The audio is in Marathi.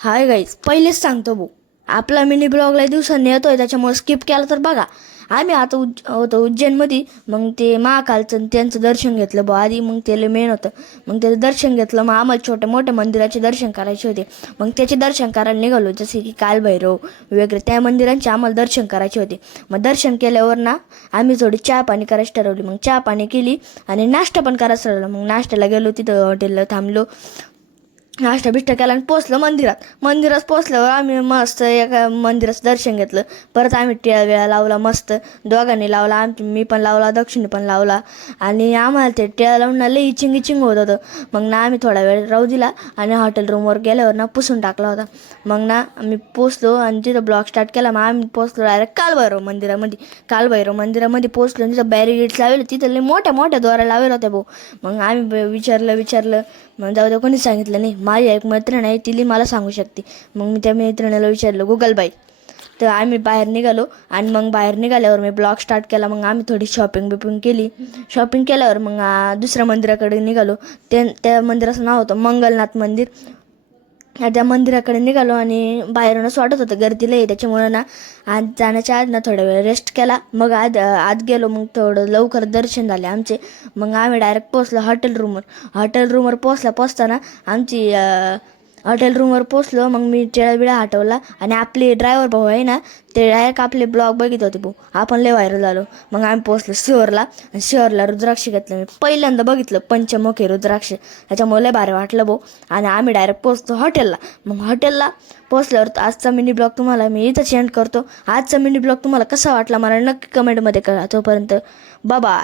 हाय गाईज, पहिलेच सांगतो भाऊ, आपला मिनी ब्लॉग लय दिवसांनी येतोय, त्याच्यामुळे स्किप केला तर बघा. आम्ही आता होतो उज्जैनमध्ये. मग ते महाकालचं त्यांचं दर्शन घेतलं भाऊ आधी. मग त्याला मेन होतं, मग त्याचं दर्शन घेतलं. मग आम्हाला छोट्या मोठ्या मंदिराचे दर्शन करायचे होते. मग त्याचे दर्शन करायला निघालो, जसे की कालभैरव वगैरे त्या मंदिरांचे आम्हाला दर्शन करायचे होते. मग दर्शन केल्यावर ना आम्ही थोडी चहा पाणी करायची ठरवली. मग चहा पाणी केली आणि नाश्ता पण करायचं ठरवलं. मग नाश्त्याला गेलो, तिथं हॉटेलला थांबलो, नाश्ता बिष्टा केला आणि पोचलं मंदिरात पोचल्यावर आम्ही मस्त एका मंदिराचं दर्शन घेतलं. परत आम्ही टिळा वेळा लावला, मस्त दोघांनी लावला. मी पण लावला, दक्षिणी पण लावला. आणि आम्हाला ते टिळा लावून ना लई इचिंग होत होतं. मग ना आम्ही थोडा वेळ राहू दिला आणि हॉटेल रूमवर गेल्यावर ना पुसून टाकला होता. मग ना आम्ही पोचलो आणि तिथं ब्लॉग स्टार्ट केला. मग आम्ही पोचलो डायरेक्ट कालभैरव मंदिरामध्ये पोचलो. तिथं बॅरिगेट्स लावले, तिथं लई मोठ्या मोठ्या दोऱ्या लावल्या होत्या भाऊ. मग आम्ही विचारलं, मग जाऊ दे, कोणी सांगितलं नाही. माझी एक मैत्रीण आहे, तिला मला सांगू शकते. मग मी त्या मैत्रिणीला विचारलं, गुगलबाई. तर आम्ही बाहेर निघालो आणि मग बाहेर निघाल्यावर मी ब्लॉग स्टार्ट केला. मग आम्ही थोडी शॉपिंग केली. शॉपिंग केल्यावर मग दुसऱ्या मंदिराकडे निघालो. त्या मंदिराचं नाव होतं मंगलनाथ मंदिर. त्या मंदिराकडे निघालो आणि बाहेरूनच वाटत होतं गर्दीला आहे, त्याच्यामुळं ना आज जाण्याच्या आज ना थोडा वेळ रेस्ट केला. मग आत गेलो. मग थोडं लवकर दर्शन झाले आमचे. मग आम्ही डायरेक्ट पोचलो हॉटेल रूमवर पोचताना आमची हॉटेल रूमवर पोचलो. मग मी बिळा हटवला आणि आपले ड्रायव्हर भाऊ आहे ना, ते डायरेक्ट आपले ब्लॉग बघित होते भाऊ. आपण लय व्हायरल झालो. मग आम्ही पोचलो शिहोरला रुद्राक्ष घेतलं. मी पहिल्यांदा बघितलं पंचमुखी रुद्राक्ष, त्याच्यामुळे लय भारी वाटलं भाऊ. आणि आम्ही डायरेक्ट पोचतो हॉटेलला. मग हॉटेलला पोचल्यावर आजचा मिनी ब्लॉग तुम्हाला मी इथं सेंड करतो. आजचा मिनी ब्लॉग तुम्हाला कसा वाटला मला नक्की कमेंटमध्ये कळवा. तोपर्यंत बाय.